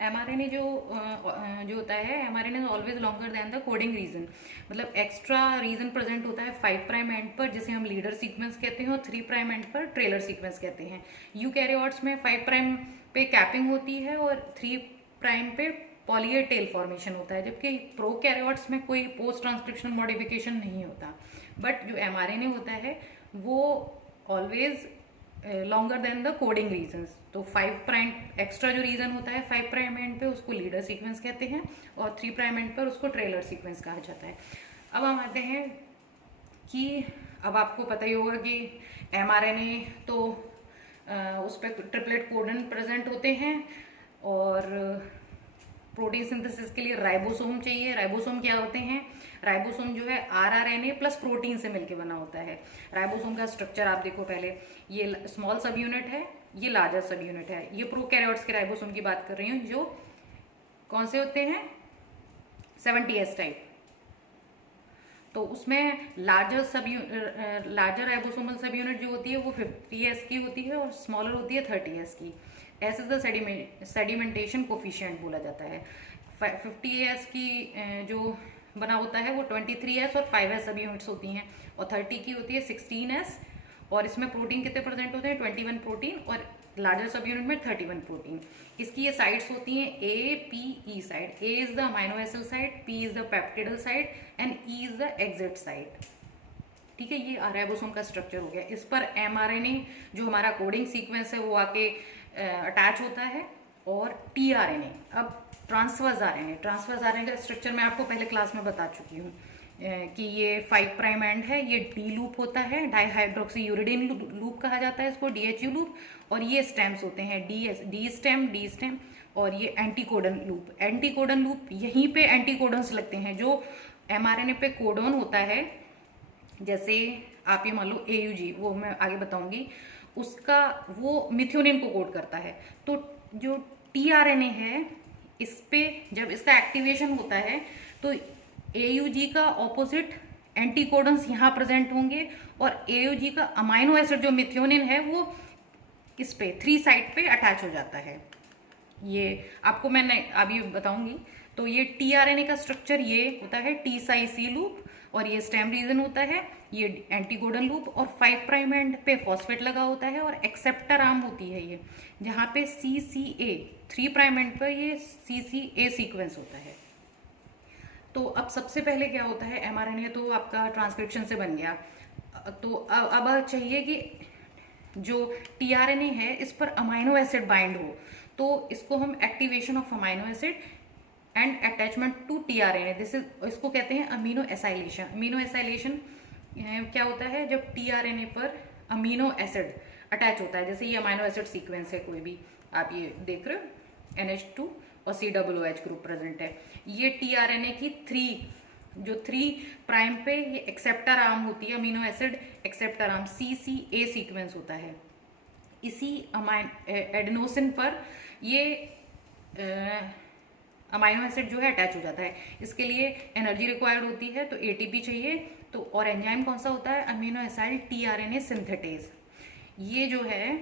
MRNA जो होता है, mRNA always longer than the coding region. मतलब एक्स्ट्रा रीजन प्रेजेंट होता है 5 प्राइम एंड पर, जिसे हम लीडर सीक्वेंस कहते हैं, और 3 प्राइम एंड पर ट्रेलर सीक्वेंस कहते हैं। यूकैरियोट्स में 5 प्राइम पे कैपिंग होती है और 3 प्राइम पे पॉली ए टेल फॉर्मेशन होता है, जबकि प्रोकैरियोट्स में कोई पोस्ट ट्रांसक्रिप्शनल मॉडिफिकेशन नहीं होता। बट जो एमआरएनए होता है वो always longer than the coding regions. तो 5 प्राइम एक्स्ट्रा जो रीजन होता है 5 प्राइम एंड पे, उसको लीडर सीक्वेंस कहते हैं, और 3 प्राइम एंड पर उसको ट्रेलर सीक्वेंस कहा जाता है। अब हम आते हैं कि अब आपको पता ही होगा कि एमआरएनए तो उस पर ट्रिपलेट कोडन प्रेजेंट होते हैं, और प्रोटीन सिंथेसिस के लिए राइबोसोम चाहिए। राइबोसोम क्या होते हैं? राइबोसोम जो है आरआरएनए प्लस प्रोटीन से मिलकर बना होता है। राइबोसोम का स्ट्रक्चर आप देखो पहले, ये स्मॉल सब यूनिट है, ये लार्जर सब यूनिट है। ये प्रोकैरियोट्स के राइबोसोम की बात कर रही हूँ, जो कौन से होते हैं? 70S type. तो उसमें लार्जर राइबोसोमल सब यूनिट जो होती है वो 50S की होती है, और स्मॉलर होती है 30S की। S is the sedimentation coefficient बोला जाता है। 50S की जो बना होता है वो 23S और 5S सब यूनिट्स होती हैं, और 30 की होती है 16S। और इसमें प्रोटीन कितने प्रेजेंट होते हैं? 21 प्रोटीन, और लार्जर सब यूनिट में 31 प्रोटीन। इसकी ये साइड्स होती हैं A P E side. A is the amino acid side, P is the peptidyl side, and E is the exit side. ठीक है, ये राइबोसोम का स्ट्रक्चर हो गया। इस पर एमआरएनए जो हमारा कोडिंग सीक्वेंस है वो आके अटैच होता है, और टीआरएनए। अब ट्रांसफर्स आरएनए का स्ट्रक्चर मैं आपको पहले क्लास में बता चुकी हूँ कि ये 5 प्राइम एंड है, ये डी लूप होता है, डाईहाइड्रोक्सी यूरिडीन लूप कहा जाता है इसको, डीएचयू लूप। और ये स्टेम्स होते हैं, डी स्टेम, और ये एंटीकोडन लूप। एंटीकोडन लूप, यहीं पे एंटीकोडन्स लगते हैं। जो एमआरएनए पे कोडोन होता है, जैसे आप ये मान लो एयूजी, वो मैं आगे बताऊंगी, उसका वो मिथ्योनिन को कोड करता है। तो जो टीआरएनए है, इस पे जब इसका एक्टिवेशन होता है तो एयूजी का ऑपोजिट एंटीकोडन्स यहाँ प्रेजेंट होंगे, और एयूजी का अमाइनो एसिड जो मिथ्योनिन है वो इस पे 3 साइड पे अटैच हो जाता है। ये आपको मैं अभी बताऊंगी। तो ये टीआरएनए का स्ट्रक्चर ये होता है, टी साई सी लूप, और ये स्टेम रीजन होता है, ये एंटीकोडन लूप, और 5 प्राइम एंड पे फॉस्फेट लगा होता है, और एक्सेप्टर आर्म होती है ये, जहाँ पे CCA 3 प्राइम एंड पर ये CCA सीक्वेंस होता है। तो अब सबसे पहले क्या होता है, एमआरएनए तो आपका ट्रांसक्रिप्शन से बन गया। तो अब चाहिए कि जो टीआरएनए है इस पर अमाइनो एसिड बाइंड हो, तो इसको हम activation of amino acid and attachment to tRNA, this is, इसको कहते हैं अमीनो एसाइलेशन। अमीनो एसाइलेशन क्या होता है? जब टीआरएनए पर अमीनो एसिड अटैच होता है, जैसे ये अमीनो एसिड सीक्वेंस है कोई भी, आप ये देख रहे हो, NH2 और COOH ग्रुप प्रेजेंट है। ये टीआरएनए की 3 प्राइम पे ये एक्सेप्टर आर्म होती है, amino acid acceptor arm, CCA sequence होता है। इसी एडेनोसिन पर ये अमाइनो एसिड जो है अटैच हो जाता है। इसके लिए एनर्जी रिक्वायर्ड होती है, तो ATP चाहिए। तो और एंजाइम कौन सा होता है? Amino acyl tRNA synthetase. ये जो है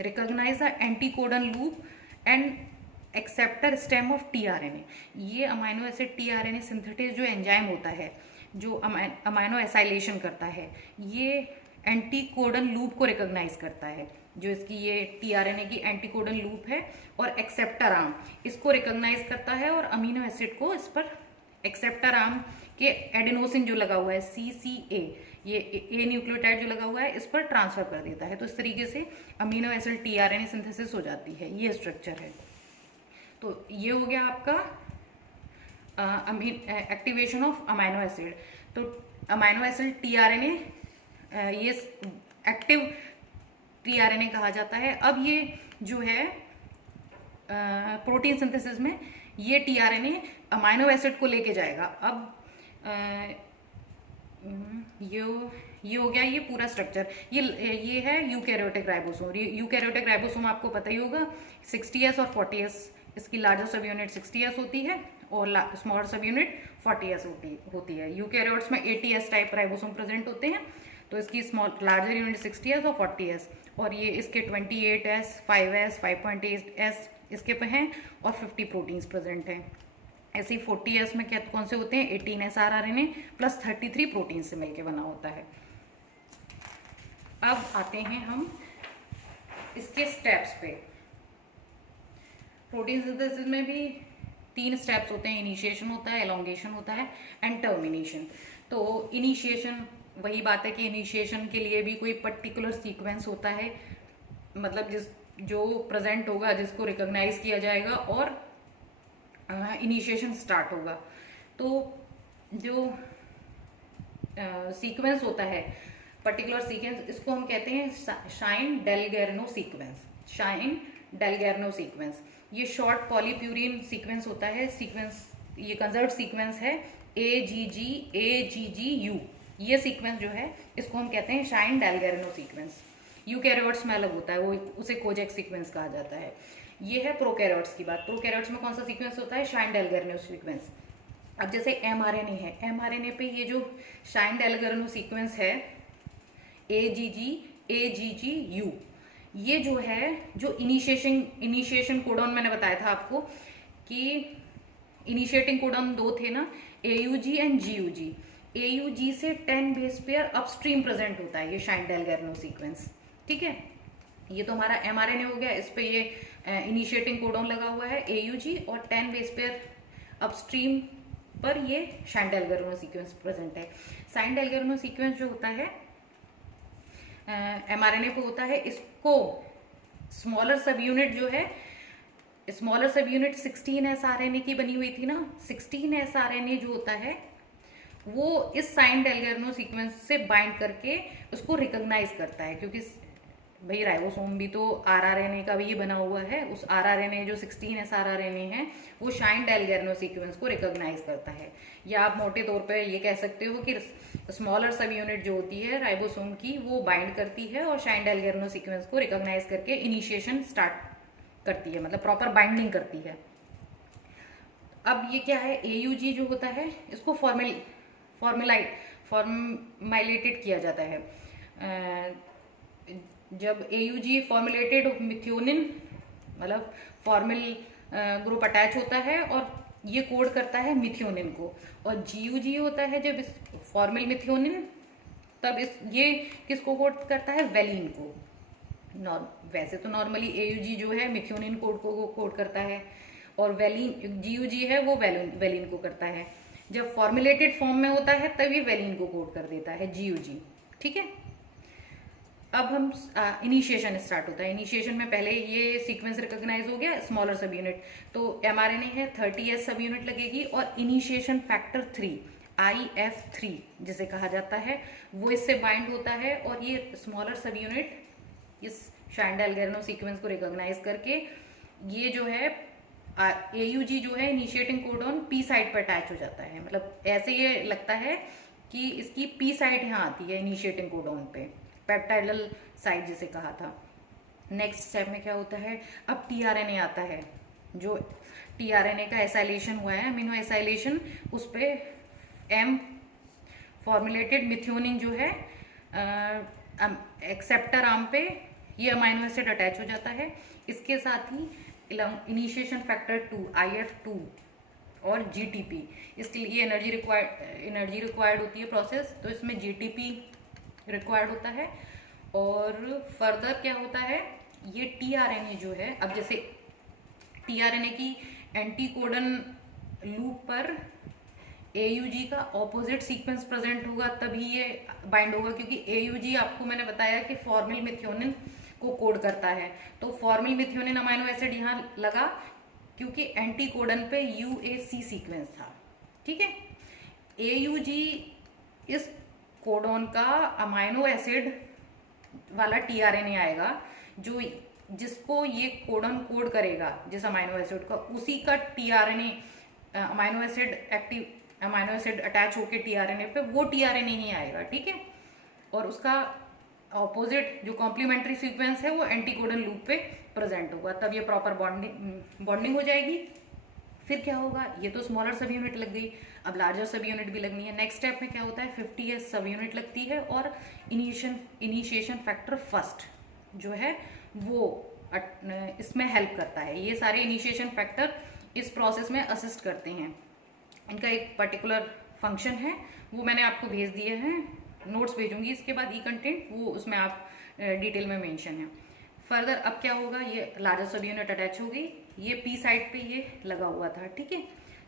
recognise the anticodon loop and acceptor stem of tRNA. ये अमाइनो एसिड टीआरएनए सिंथेटेज जो एंजाइम होता है, जो अमाइनो एसाइलेशन करता है, ये एंटीकोडन लूप को रिकॉग्नाइज करता है। जो इसकी ये टीआरएनए की एंटीकोडन लूप है, और एक्सेप्टर आर्म इसको रिकॉग्नाइज करता है, और अमीनो एसिड को इस पर एक्सेप्टर आर्म के एडेनोसिन जो लगा हुआ है CCA, ये ए न्यूक्लियोटाइड जो लगा हुआ है, इस पर ट्रांसफर कर देता है। तो इस तरीके से अमीनो एसिड टीआरएनए सिंथेसिस हो जाती है। ये स्ट्रक्चर है। तो ये हो गया आपका एक्टिवेशन ऑफ अमाइनो एसिड। तो अमाइनो एसिड टीआरएनए ये एक्टिव टीआरएनए कहा जाता है। अब ये जो है प्रोटीन सिंथेसिस में ये टीआरएनए अमाइनो एसिड को लेके जाएगा। अब ये हो गया ये पूरा स्ट्रक्चर। ये है यूकैरियोटिक राइबोसोम। यूकैरियोटिक राइबोसोम आपको पता ही होगा, 60S और 40S। इसकी लार्जर सब यूनिट 60S होती है, और स्मॉलर सब यूनिट 40S होती है। यूकैरियोट्स में 80S टाइप राइबोसोम प्रेजेंट होते हैं, तो इसकी लार्जर यूनिट 60S और 40S। और ये इसके 28S, 5S, 5.8S इसके पे हैं और 50 प्रोटीन्स प्रेजेंट हैं। ऐसे ही 40S में क्या कौन से होते हैं, 18 sRNA प्लस 33 प्रोटीन से मिलकर बना होता है। अब आते हैं हम इसके स्टेप्स पे। प्रोटीन सिंथेसिस में भी 3 स्टेप्स होते हैं, इनिशिएशन होता है, एलोंगेशन होता है एंड टर्मिनेशन। तो इनिशिएशन, वही बात है कि इनिशिएशन के लिए भी कोई पर्टिकुलर सीक्वेंस होता है, मतलब जो प्रेजेंट होगा, जिसको रिकॉग्नाइज किया जाएगा और इनिशिएशन स्टार्ट होगा। तो जो सीक्वेंस होता है, पर्टिकुलर सीक्वेंस, इसको हम कहते हैं शाइन-डेलगेर्नो सीक्वेंस। शाइन-डेलगेर्नो सीक्वेंस ये शॉर्ट पॉलीप्यूरिन सीक्वेंस होता है। सीक्वेंस ये कंजर्व्ड सीक्वेंस है AGG ये सीक्वेंस जो है इसको हम कहते हैं शाइन-डेलगेर्नो सीक्वेंस। यूकैरियोट्स में अलग होता है, वो उसे कोजेक सीक्वेंस कहा जाता है। ये है प्रोकैरियोट्स की बात। प्रोकैरियोट्स में कौन सा सीक्वेंस होता है, शाइन-डेलगेर्नो सीक्वेंस। अब जैसे mRNA है, mRNA पे ये जो शाइन-डेलगेर्नो सीक्वेंस है AGG ये जो है, जो इनिशिएशन कोडॉन मैंने बताया था आपको कि इनिशिएटिंग कोडॉन 2 थे ना, AUG एंड GUG। AUG से 10 बेस पेयर अपस्ट्रीम प्रेजेंट होता है ये शाइन-डेलगेर्नो सीक्वेंस, ठीक है। ये तो हमारा mRNA हो गया, इस पे ये इनिशिएटिंग कोडॉन लगा हुआ है AUG और 10 बेस पेयर अपस्ट्रीम पर ये शाइन-डेलगेर्नो सीक्वेंस प्रेजेंट है। शाइन-डेलगेर्नो सीक्वेंस जो होता है mRNA पे होता है, इसको स्मॉलर सब यूनिट जो है, स्मॉलर सब यूनिट 16 sRNA की बनी हुई थी ना, 16 sRNA जो होता है वो इस शाइन-डेलगेर्नो सीक्वेंस से बाइंड करके उसको रिकॉग्नाइज करता है, क्योंकि भाई राइबोसोम भी तो rRNA का भी ये बना हुआ है। उस rRNA जो 16 sRNA है वो शाइन-डेलगेर्नो सीक्वेंस को रिकॉग्नाइज करता है। या आप मोटे तौर पे ये कह सकते हो कि स्मॉलर सब यूनिट जो होती है राइबोसोम की वो बाइंड करती है और शाइन-डेलगेर्नो सीक्वेंस को रिकॉग्नाइज करके इनिशिएशन स्टार्ट करती है, मतलब प्रॉपर बाइंडिंग करती है। अब ये क्या है, AUG जो होता है इसको फॉर्मुलेटेड किया जाता है। जब AUG फॉर्मुलेटेड मिथ्योनिन मतलब फॉर्मिल ग्रुप अटैच होता है और ये कोड करता है मिथ्योनिन को, और GUG होता है जब इस फॉर्मिल मिथ्योनिन, तब ये किसको कोड करता है, वेलिन को। वैसे तो नॉर्मली AUG जो है मिथ्योनिन कोड को कोड करता है और वेलिन GUG है वो वेलिन को करता है। जब फॉर्मुलेटेड फॉर्म में होता है तब ये वेलिन को कोड कर देता है GUG, ठीक है। अब हम इनिशिएशन स्टार्ट होता है। इनिशिएशन में पहले ये सीक्वेंस रिकॉग्नाइज हो गया, स्मॉलर सब यूनिट, तो mRNA है 30S सब यूनिट लगेगी और इनिशिएशन फैक्टर 3 IF3 जिसे कहा जाता है वो इससे बाइंड होता है और ये स्मॉलर सब यूनिट इस शाइन-डेलगेर्नो सीक्वेंस को रिकॉग्नाइज करके ये जो है AUG जो है इनिशिएटिंग कोडॉन P साइड पर अटैच हो जाता है। मतलब ऐसे ये लगता है कि इसकी P साइड यहाँ आती है इनिशिएटिंग कोडॉन पे, पेप्टाइडल साइड जिसे कहा था। नेक्स्ट स्टेप में क्या होता है, अब tRNA आता है। जो tRNA का एसाइलेशन हुआ है, अमीनो एसाइलेशन, उस पे M फॉर्मुलेटेड मिथ्योनिन जो है एक्सेप्टर आर्म पे ये अमाइनो एसिड अटैच हो जाता है। इसके साथ ही इनिशिएशन फैक्टर 2 IF2 और GTP, इसके लिए एनर्जी रिक्वायर्ड होती है प्रोसेस, तो इसमें GTP रिक्वायर्ड होता है। और फर्दर क्या होता है, ये tRNA जो है, अब जैसे tRNA की एंटीकोडन लूप पर AUG का ऑपोजिट सीक्वेंस प्रेजेंट होगा तभी ये बाइंड होगा, क्योंकि AUG आपको मैंने बताया कि फॉर्मिल मिथ्योनिन को कोड करता है। तो फॉर्मिल मिथ्योनिन अमाइनो एसिड यहाँ लगा क्योंकि एंटीकोडन पे UAC सीक्वेंस था, ठीक है। AUG इस कोडॉन का अमाइनो एसिड वाला tRNA आएगा जो जिसको ये कोडॉन कोड करेगा, जिस अमाइनो एसिड का, उसी का tRNA अमाइनो एसिड अटैच होके tRNA पे वो tRNA ही आएगा, ठीक है। और उसका ऑपोजिट जो कॉम्प्लीमेंट्री सीक्वेंस है वो एंटीकोडन लूप पे प्रेजेंट होगा, तब ये प्रॉपर बॉन्डिंग हो जाएगी। फिर क्या होगा, ये तो स्मॉलर सब यूनिट लग गई, अब लार्जर सब यूनिट भी लगनी है। नेक्स्ट स्टेप में क्या होता है, 50S सब यूनिट लगती है और इनिशिएशन फैक्टर फर्स्ट जो है वो इसमें हेल्प करता है। ये सारे इनिशिएशन फैक्टर इस प्रोसेस में असिस्ट करते हैं। इनका एक पर्टिकुलर फंक्शन है, वो मैंने आपको भेज दिए हैं, नोट्स भेजूंगी इसके बाद ई कंटेंट, वो उसमें आप डिटेल में मेंशन है। फर्दर अब क्या होगा, ये लार्जर सब यूनिट अटैच होगी, ये पी साइड पे ये लगा हुआ था, ठीक है।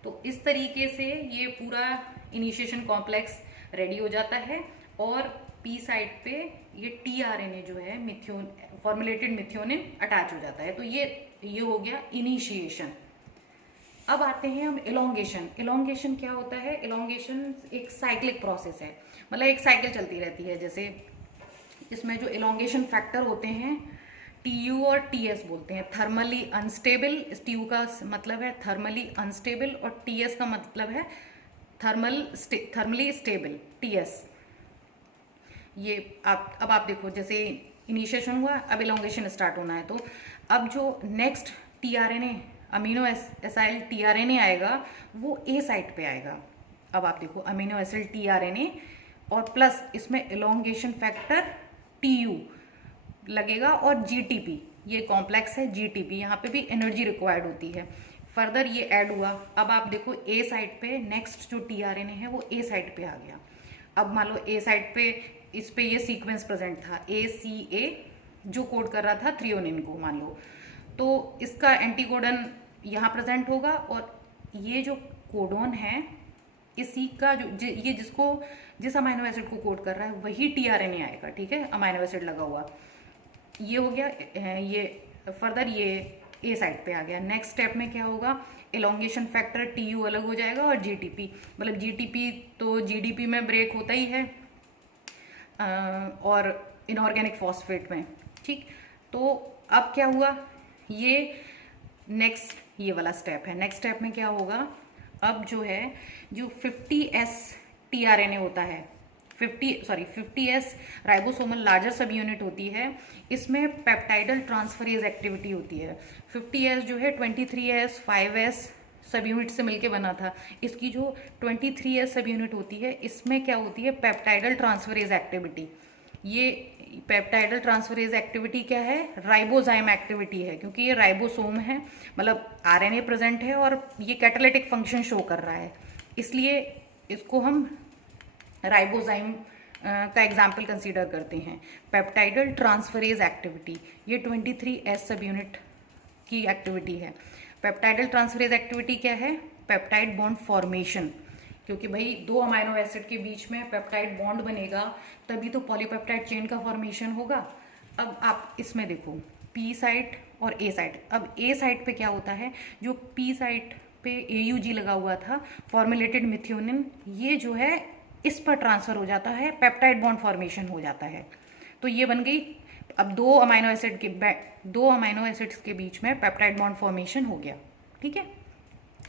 तो इस तरीके से ये पूरा इनिशिएशन कॉम्प्लेक्स रेडी हो जाता है और पी साइड पे ये टीआरएनए जो है मिथियोन फॉर्मुलेटेड मिथियोनिन अटैच हो जाता है। तो ये हो गया इनिशिएशन। अब आते हैं हम इलोंगेशन। इलोंगेशन क्या होता है? इलोंगेशन एक साइक्लिक प्रोसेस है, मतलब एक साइकिल चलती रहती है। जैसे इसमें जो इलोंगेशन फैक्टर होते हैं टीयू और टीएस बोलते हैं, थर्मली अनस्टेबल। टीयू का मतलब है थर्मली अनस्टेबल और टीएस का मतलब है थर्मली स्टेबल, टीएस। ये अब आप देखो, जैसे इनिशिएशन हुआ, अब इलोंगेशन स्टार्ट होना है, तो अब जो next tRNA amino acyl tRNA आएगा वो ए साइट पे आएगा। अब आप देखो अमीनो एसिड टीआरएनए और प्लस इसमें इलोंगेशन फैक्टर टीयू लगेगा और जीटीपी, ये कॉम्प्लेक्स है जीटीपी, यहाँ पे भी एनर्जी रिक्वायर्ड होती है। फर्दर ये ऐड हुआ, अब आप देखो ए साइट पे नेक्स्ट जो टीआरएनए है वो ए साइट पे आ गया। अब मान लो ए साइट पे इस पे ये सीक्वेंस प्रेजेंट था ACA जो कोड कर रहा था थ्रियोनिन को, मान लो, तो इसका एंटीकोडन यहाँ प्रेजेंट होगा और ये जो कोडोन है इसी का ये जिस अमाइनो एसिड को कोड कर रहा है वही टीआरएनए आएगा, ठीक है, अमाइनो एसिड लगा हुआ। ये हो गया, ये फर्दर ये ए साइड पे आ गया। नेक्स्ट स्टेप में क्या होगा, इलोंगेशन फैक्टर टीयू अलग हो जाएगा और जीटीपी, मतलब जीटीपी तो जीडीपी में ब्रेक होता ही है और इनऑर्गेनिक फॉस्फेट में, ठीक। तो अब क्या हुआ, ये नेक्स्ट ये वाला स्टेप है। नेक्स्ट स्टेप में क्या होगा, अब जो है जो 50S टीआरएनए होता है, 50S राइबोसोमल लार्जर सब यूनिट होती है, इसमें पेप्टाइडल ट्रांसफरेज एक्टिविटी होती है। 50S जो है 23S 5S सब यूनिट से मिलके बना था। इसकी जो 23S सब यूनिट होती है इसमें क्या होती है, पेप्टाइडल ट्रांसफरेज एक्टिविटी। ये पेप्टाइडल ट्रांसफरेज एक्टिविटी क्या है, राइबोजाइम एक्टिविटी है, क्योंकि ये राइबोसोम है, मतलब आरएनए प्रेजेंट है और ये कैटालिटिक फंक्शन शो कर रहा है, इसलिए इसको हम राइबोजाइम का एग्जाम्पल कंसीडर करते हैं। पेप्टाइडल ट्रांसफरेज एक्टिविटी ये 23S सब यूनिट की एक्टिविटी है। पेप्टाइडल ट्रांसफरेज एक्टिविटी क्या है, पेप्टाइड बॉन्ड फॉर्मेशन, क्योंकि भाई दो अमाइनो एसिड के बीच में पेप्टाइड बॉन्ड बनेगा तभी तो पॉलीपेप्टाइड चेन का फॉर्मेशन होगा। अब आप इसमें देखो पी साइट और ए साइट। अब ए साइट पे क्या होता है, जो पी साइट पे AUG लगा हुआ था फॉर्मुलेटेड मिथियोनिन, ये जो है इस पर ट्रांसफर हो जाता है, पेप्टाइड बॉन्ड फॉर्मेशन हो जाता है। तो ये बन गई, अब दो अमाइनो एसिड्स के बीच में पेप्टाइड बॉन्ड फॉर्मेशन हो गया, ठीक है।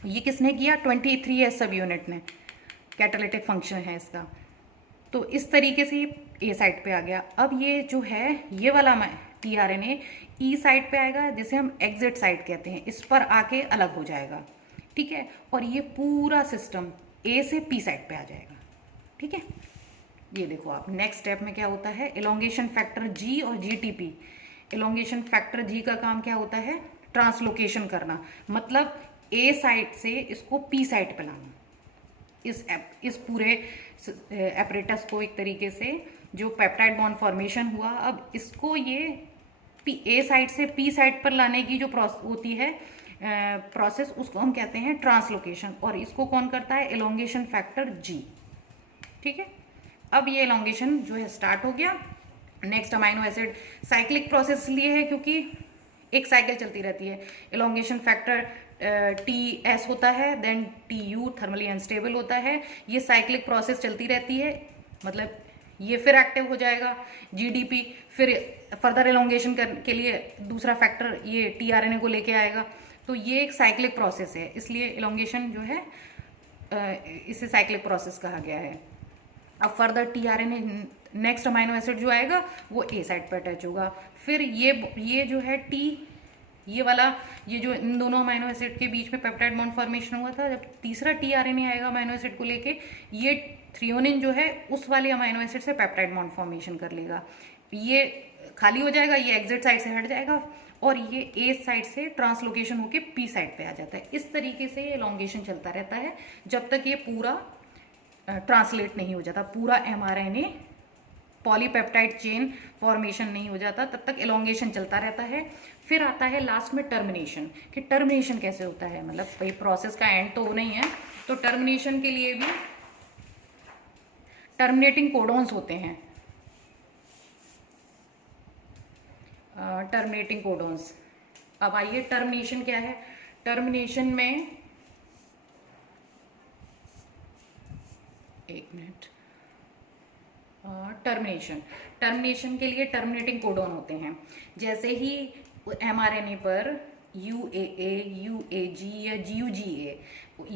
ये किसने किया, 23S सब यूनिट ने, कैटालिटिक फंक्शन है इसका। तो इस तरीके से ए साइट पे आ गया। अब ये जो है ये वाला टीआरएनए ई साइट पे आएगा, जिसे हम एग्जिट साइट कहते हैं, इस पर आके अलग हो जाएगा, ठीक है। और ये पूरा सिस्टम ए से पी साइट पे आ जाएगा, ठीक है। ये देखो आप, नेक्स्ट स्टेप में क्या होता है, इलोंगेशन फैक्टर जी और जीटीपी। इलोंगेशन फैक्टर जी का काम क्या होता है, ट्रांसलोकेशन करना, मतलब ए साइट से इसको पी साइट पे लाना। इस पूरे एपरेटस को एक तरीके से जो पेप्टाइड बॉन्ड फॉर्मेशन हुआ, अब इसको ये ए साइट से पी साइट पर लाने की जो होती है प्रोसेस, उसको हम कहते हैं ट्रांसलोकेशन, और इसको कौन करता है, इलोंगेशन फैक्टर जी, ठीक है। अब ये इलोंगेशन जो है स्टार्ट हो गया। Next amino acid cyclic process लिए है क्योंकि एक साइकिल चलती रहती है। इलोंगेशन फैक्टर TS होता है, देन TU थर्मली अनस्टेबल होता है, ये साइक्लिक प्रोसेस चलती रहती है, मतलब ये फिर एक्टिव हो जाएगा GDP, फिर फर्दर इलोंगेशन के लिए दूसरा फैक्टर ये टीआरएनए को लेके आएगा। तो ये एक साइक्लिक प्रोसेस है, इसलिए इलोंगेशन जो है इसे साइक्लिक प्रोसेस कहा गया है। अब further tRNA next amino acid जो आएगा वो ए साइट पर अटैच होगा, फिर ये जो है ये वाला, ये जो इन दोनों अमाइनो एसिड के बीच में पेप्टाइड बॉन्ड फॉर्मेशन हुआ था, जब तीसरा टीआरएनए आएगा अमाइनो एसिड को लेके, ये थ्रियोनिन जो है उस वाले अमाइनो एसिड से पेप्टाइड बॉन्ड फॉर्मेशन कर लेगा। ये खाली हो जाएगा, ये एग्जिट साइड से हट जाएगा और ये ए साइड से ट्रांसलोकेशन होके पी साइड पे आ जाता है। इस तरीके से ये एलोंगेशन चलता रहता है जब तक ये पूरा ट्रांसलेट नहीं हो जाता, पूरा mRNA पॉलीपेप्टाइड चेन फॉर्मेशन नहीं हो जाता, तब तक एलोंगेशन चलता रहता है। फिर आता है लास्ट में टर्मिनेशन, कि टर्मिनेशन कैसे होता है, मतलब भाई प्रोसेस का एंड तो नहीं है, तो टर्मिनेशन के लिए भी टर्मिनेटिंग कोडॉन्स होते हैं। टर्मिनेटिंग कोडॉन्स, अब आइए टर्मिनेशन क्या है। टर्मिनेशन में एक मिनट, टर्मिनेशन के लिए टर्मिनेटिंग कोडॉन होते हैं। जैसे ही mRNA पर UAA, UAG या GUGA,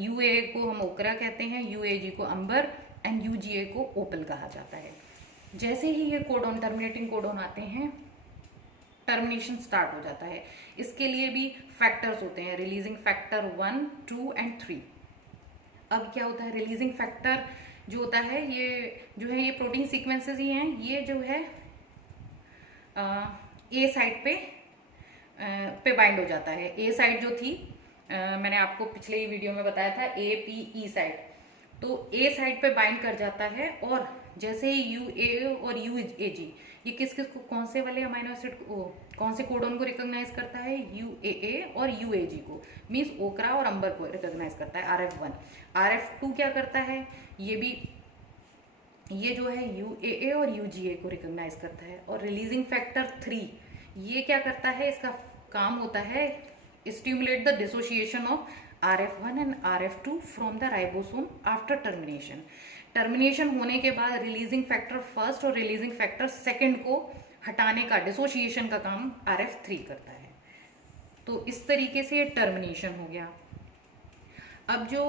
UAA को हम ओकरा कहते हैं, UAG को अंबर एंड UGA को ओपल कहा जाता है। जैसे ही ये कोडॉन टर्मिनेटिंग कोडॉन आते हैं, टर्मिनेशन स्टार्ट हो जाता है। इसके लिए भी फैक्टर्स होते हैं, रिलीजिंग फैक्टर 1, 2 एंड 3। अब क्या होता है, रिलीजिंग फैक्टर जो होता है ये जो है, ये प्रोटीन सीक्वेंसेस ही हैं। ये जो है ए साइड पे बाइंड हो जाता है। ए साइड जो थी मैंने आपको पिछले ही वीडियो में बताया था, APE साइड, तो ए साइड पे बाइंड कर जाता है। और जैसे ही UAA और UAG, ये किस किस को, कौन से वाले अमाइनो एसिड को, कौन से कोडॉन को रिकॉग्नाइज करता है, UAA और UAG को, मीन्स ओकरा और अंबर को रिकॉग्नाइज करता है। RF1, RF2 क्या करता है, ये भी, ये जो है UAA और UGA को रिकॉग्नाइज करता है। और रिलीजिंग फैक्टर 3 ये क्या करता है, इसका काम होता है stimulate the dissociation of RF1 and RF2 from the ribosome after termination. Termination होने के बाद रिलीजिंग फैक्टर फर्स्ट और रिलीजिंग फैक्टर सेकंड को हटाने का, डिसोसिएशन का काम RF3 करता है। तो इस तरीके से ये टर्मिनेशन हो गया। अब जो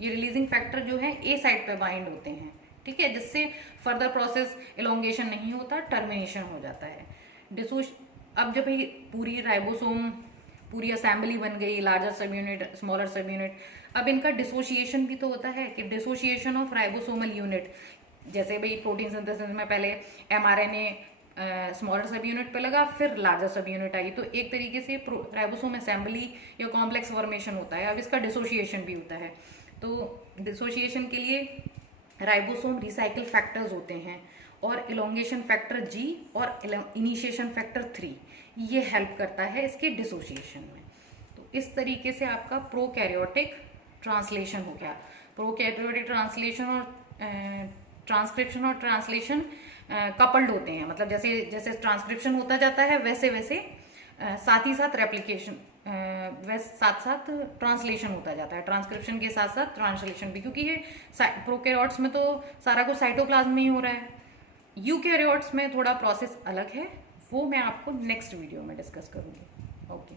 ये रिलीजिंग फैक्टर जो है ए साइड पे बाइंड होते हैं, ठीक है, जिससे फर्दर प्रोसेस एलोंगेशन नहीं होता, टर्मिनेशन हो जाता है। अब जब ये पूरी राइबोसोम, पूरी असेंबली बन गई, लार्जर सब यूनिट, स्मॉलर सब यूनिट, अब इनका डिसोसिएशन भी तो होता है, कि डिसोसिएशन ऑफ राइबोसोमल यूनिट। जैसे भाई प्रोटीन सिंथेसिस में पहले mRNA स्मॉलर सब यूनिट पे लगा, फिर लार्जर सब यूनिट आई, तो एक तरीके से राइबोसोम असेंबली या कॉम्प्लेक्स फॉर्मेशन होता है। अब इसका डिसोसिएशन भी होता है। तो डिसोसिएशन के लिए राइबोसोम रिसाइकिल फैक्टर्स होते हैं, और इलोंगेशन फैक्टर G और इनिशिएशन फैक्टर 3 ये हेल्प करता है इसके डिसोसिएशन में। तो इस तरीके से आपका प्रोकैरियोटिक ट्रांसलेशन हो गया। प्रोकैरियोटिक ट्रांसलेशन और ट्रांसक्रिप्शन और ट्रांसलेशन कपल्ड होते हैं, मतलब जैसे जैसे ट्रांसक्रिप्शन होता जाता है वैसे वैसे साथ ही साथ रेप्लिकेशन, साथ साथ ट्रांसलेशन होता जाता है, ट्रांसक्रिप्शन के साथ साथ ट्रांसलेशन भी, क्योंकि ये प्रोकैरियोट्स में तो सारा कुछ साइटोप्लाज्म में ही हो रहा है। यूकैरियोट्स में थोड़ा प्रोसेस अलग है, वो मैं आपको नेक्स्ट वीडियो में डिस्कस करूँगी। ओके।